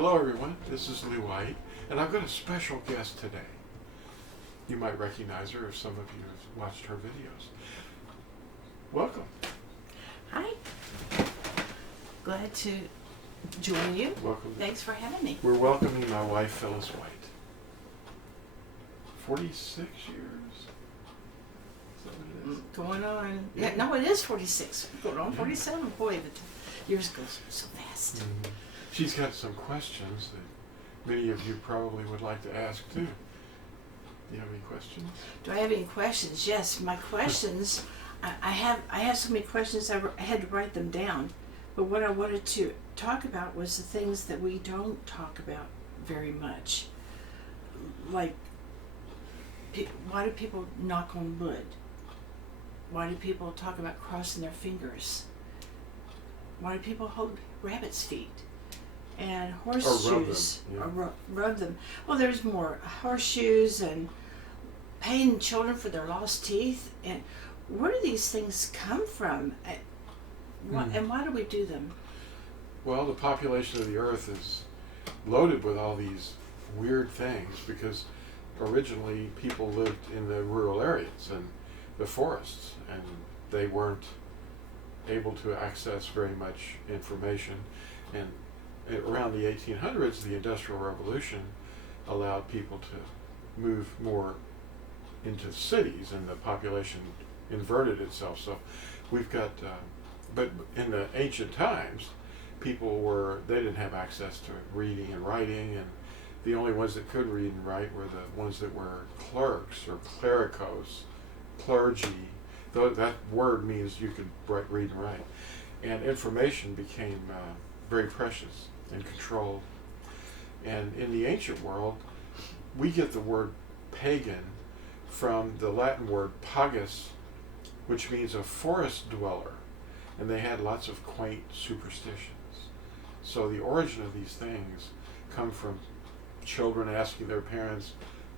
Hello everyone, this is Lew White, and I've got a special guest today. You might recognize her if some of you have watched her videos. Welcome. Hi. Glad to join you. Welcome. Thanks for having me. We're welcoming my wife, Phyllis White. 46 years? Is that what it is? Going on. Yeah. No, it is 46. Going on 47. Boy, the years go so fast. Mm-hmm. She's got some questions that many of you probably would like to ask too. Do you have any questions? Do I have any questions? Yes, my questions. I have so many questions. I had to write them down. But what I wanted to talk about was the things that we don't talk about very much. Like, why do people knock on wood? Why do people talk about crossing their fingers? Why do people hold rabbit's feet? And horseshoes, or rub them. Well, there's more horseshoes and paying children for their lost teeth. And where do these things come from? And why do we do them? Well, the population of the earth is loaded with all these weird things because originally people lived in the rural areas and the forests, and they weren't able to access very much information. And around the 1800s, the Industrial Revolution allowed people to move more into cities, and the population inverted itself. So we've got, but in the ancient times, they didn't have access to reading and writing, and the only ones that could read and write were the ones that were clerks or clericos, clergy. Though that word means you could read and write. And information became very precious and controlled. And in the ancient world, we get the word pagan from the Latin word pagus, which means a forest dweller. And they had lots of quaint superstitions. So the origin of these things come from children asking their parents,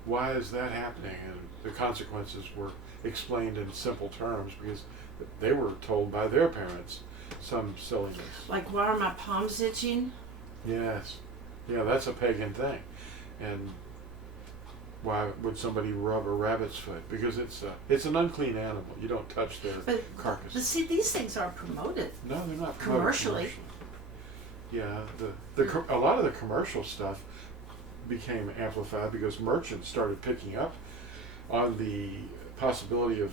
why is that happening? And the consequences were explained in simple terms because they were told by their parents some silliness. Like, why are my palms itching? Yes. Yeah, that's a pagan thing. And why would somebody rub a rabbit's foot? Because it's an unclean animal. You don't touch their carcass. But see, these things aren't promoted. No, they're not promoted commercially. Yeah, a lot of the commercial stuff became amplified because merchants started picking up on the possibility of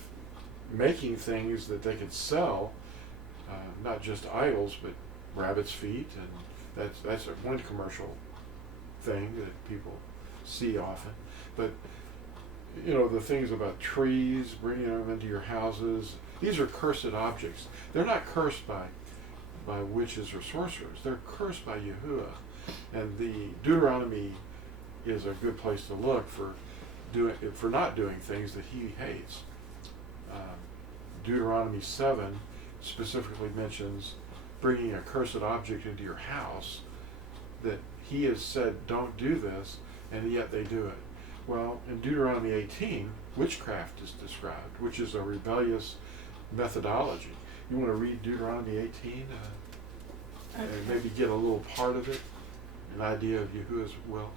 making things that they could sell, not just idols, but rabbit's feet, and that's one commercial thing that people see often. But you know, the things about trees, bringing them into your houses, these are cursed objects. They're not cursed by witches or sorcerers. They're cursed by Yahuah. And the Deuteronomy is a good place to look for not doing things that he hates. Deuteronomy 7 specifically mentions bringing a cursed object into your house, that he has said don't do this, and yet they do it. Well, in Deuteronomy 18, witchcraft is described, which is a rebellious methodology. You want to read Deuteronomy 18 and maybe get a little part of it, an idea of Yahuah's will?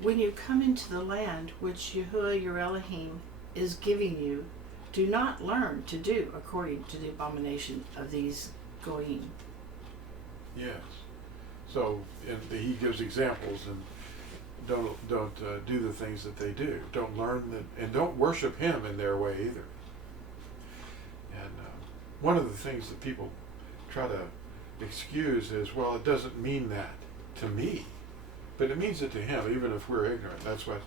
When you come into the land which Yahuah your Elohim is giving you, do not learn to do according to the abomination of these goyim. Yes. So he gives examples, and don't do the things that they do. Don't learn that, and don't worship him in their way either. And one of the things that people try to excuse is, well, it doesn't mean that to me, but it means it to him, even if we're ignorant. That's what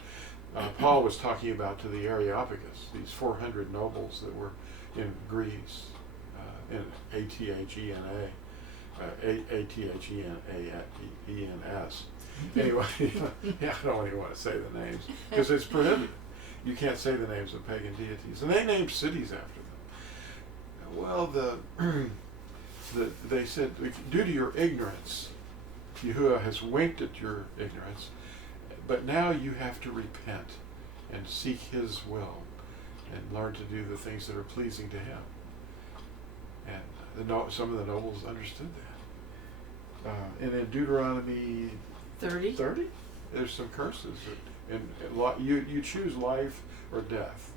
Paul was talking about to the Areopagus, these 400 nobles that were in Greece, in Athena, Athenes. Anyway, yeah, I don't even want to say the names because it's prohibited. You can't say the names of pagan deities, and they named cities after them. Well, they said, due to your ignorance, Yahuah has winked at your ignorance, but now you have to repent and seek his will and learn to do the things that are pleasing to him. And some of the nobles understood that. And in Deuteronomy 30. 30, there's some curses. You choose life or death.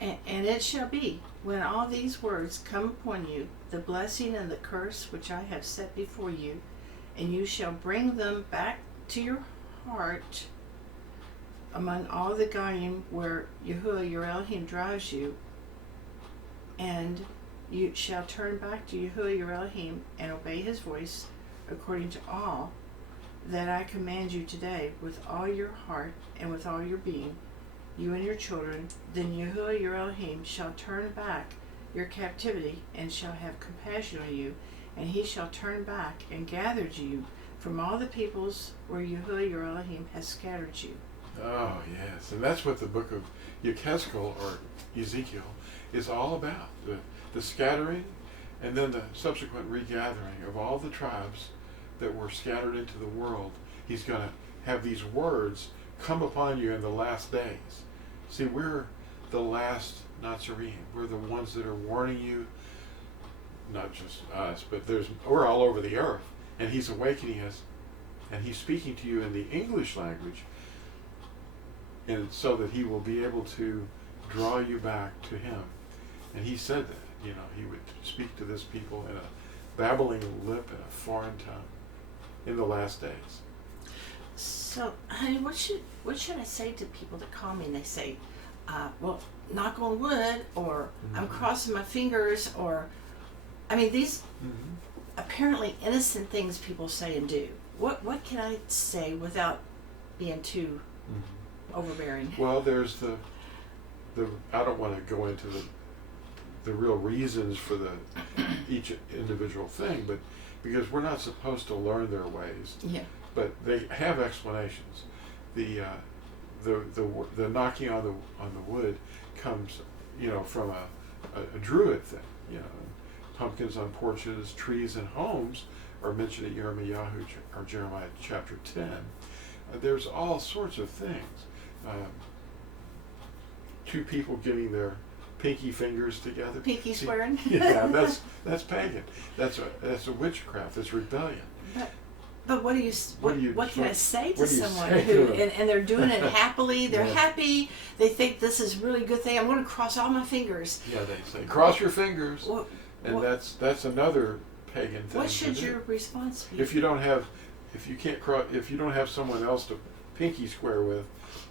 And it shall be, when all these words come upon you, the blessing and the curse which I have set before you, and you shall bring them back to your heart among all the Goyim where Yahuah your Elohim drives you, and you shall turn back to Yahuah your Elohim and obey his voice according to all that I command you today with all your heart and with all your being, you and your children. Then Yahuah your Elohim shall turn back your captivity and shall have compassion on you, and he shall turn back and gather you from all the peoples where Yahuah your Elohim has scattered you. Oh, yes. And that's what the book of Yechezkel, or Ezekiel, is all about. The scattering and then the subsequent regathering of all the tribes that were scattered into the world. He's going to have these words come upon you in the last days. See, we're the last Nazarene. We're the ones that are warning you, not just us, but we're all over the earth. And he's awakening us, and he's speaking to you in the English language, and so that he will be able to draw you back to him. And he said that, he would speak to this people in a babbling lip and a foreign tongue in the last days. So, honey, what should I say to people that call me and they say, well, knock on wood, or I'm crossing my fingers, or, these apparently innocent things people say and do. What can I say without being too overbearing? Well, there's the I don't want to go into the real reasons for each individual thing, but because we're not supposed to learn their ways. Yeah. But they have explanations. The knocking on the wood comes, from a druid thing. Pumpkins on porches, trees, and homes are mentioned at Jeremiah chapter 10. There's all sorts of things. Two people getting their pinky fingers together. Pinky swearing. Yeah, that's pagan. That's a witchcraft. It's rebellion. But what can I say to someone who and they're doing it happily? They're happy. They think this is a really good thing. I'm going to cross all my fingers. Yeah, they say cross your fingers, that's another pagan thing. What should your response be? If you don't have someone else to pinky square with,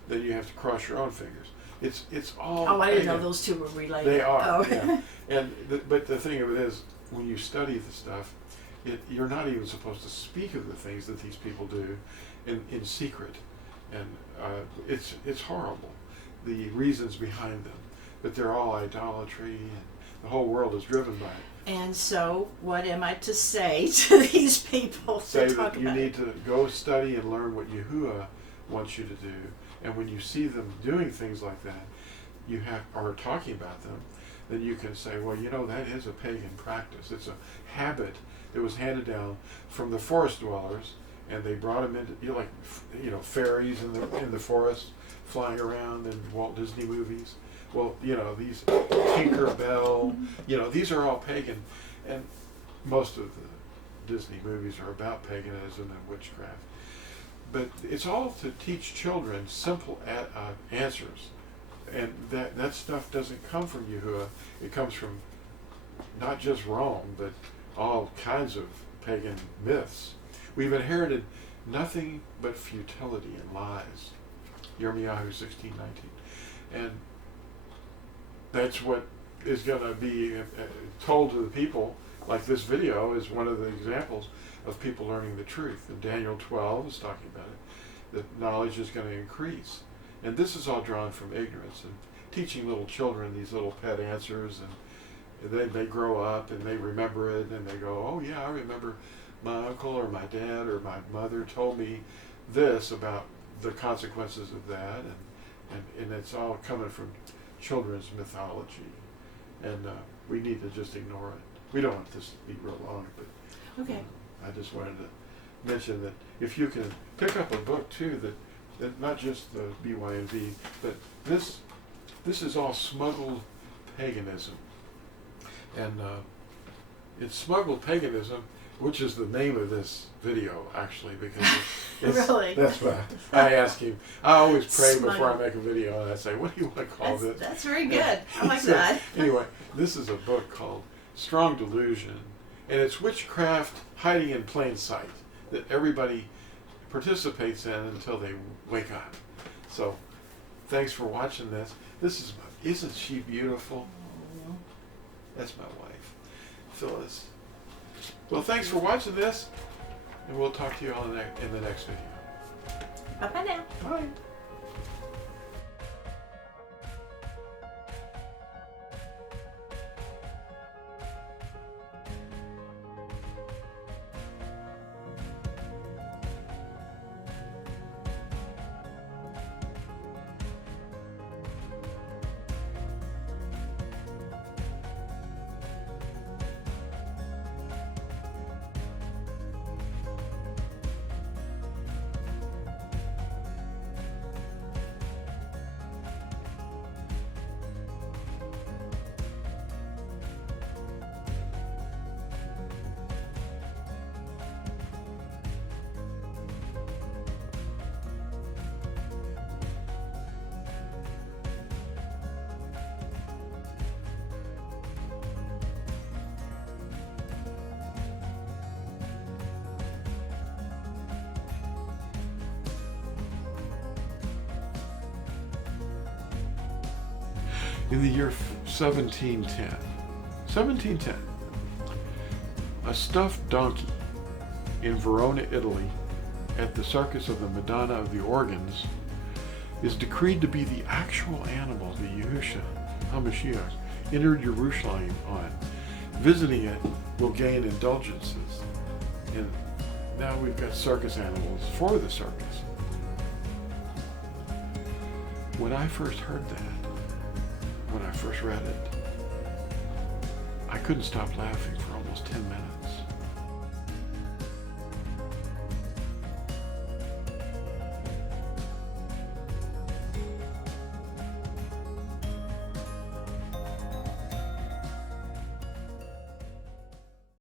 then you have to cross your own fingers. It's all. Oh, I pagan. didn't know those two were related. They are. Oh. Yeah. But the thing of it is, when you study the stuff, you're not even supposed to speak of the things that these people do in secret, and it's horrible, the reasons behind them. But they're all idolatry, and the whole world is driven by it. And so, what am I to say to these people? Say that you need to go study and learn what Yahuah wants you to do. And when you see them doing things like that, or talking about them, then you can say, well, that is a pagan practice. It's a habit that was handed down from the forest dwellers, and they brought them into, fairies in the forest flying around in Walt Disney movies. Well, these Tinker Bell, these are all pagan, and most of the Disney movies are about paganism and witchcraft. But it's all to teach children simple answers, and that stuff doesn't come from Yahuah. It comes from not just Rome, but all kinds of pagan myths. We've inherited nothing but futility and lies. Jeremiah 16:19, and that's what is going to be told to the people. Like this video is one of the examples of people learning the truth. And Daniel 12 is talking about it, that knowledge is going to increase. And this is all drawn from ignorance, and teaching little children these little pet answers, and they grow up and they remember it, and they go, oh yeah, I remember my uncle or my dad or my mother told me this about the consequences of that, and it's all coming from children's mythology, and we need to just ignore it. We don't want this to be real long, but okay. I just wanted to mention that if you can pick up a book too, that not just the BYNV, but this is all smuggled paganism, and it's smuggled paganism, which is the name of this video, actually, because it's, Really? that's what I ask him. I always pray before I Smuggled. make a video, and I say, what do you want to call this? That's very good. I like So, that. Anyway, this is a book called Strong Delusion, and it's witchcraft hiding in plain sight that everybody participates in until they wake up. So, thanks for watching this. Isn't she beautiful? That's my wife, Phyllis. Well, thanks for watching this, and we'll talk to you all in the next video. Bye-bye now. Bye. In the year 1710, a stuffed donkey in Verona, Italy, at the Circus of the Madonna of the Organs, is decreed to be the actual animal that Yahuah HaMashiach entered Jerusalem on. Visiting it will gain indulgences. And now we've got circus animals for the circus. When I first heard that, when I first read it, I couldn't stop laughing for almost 10 minutes.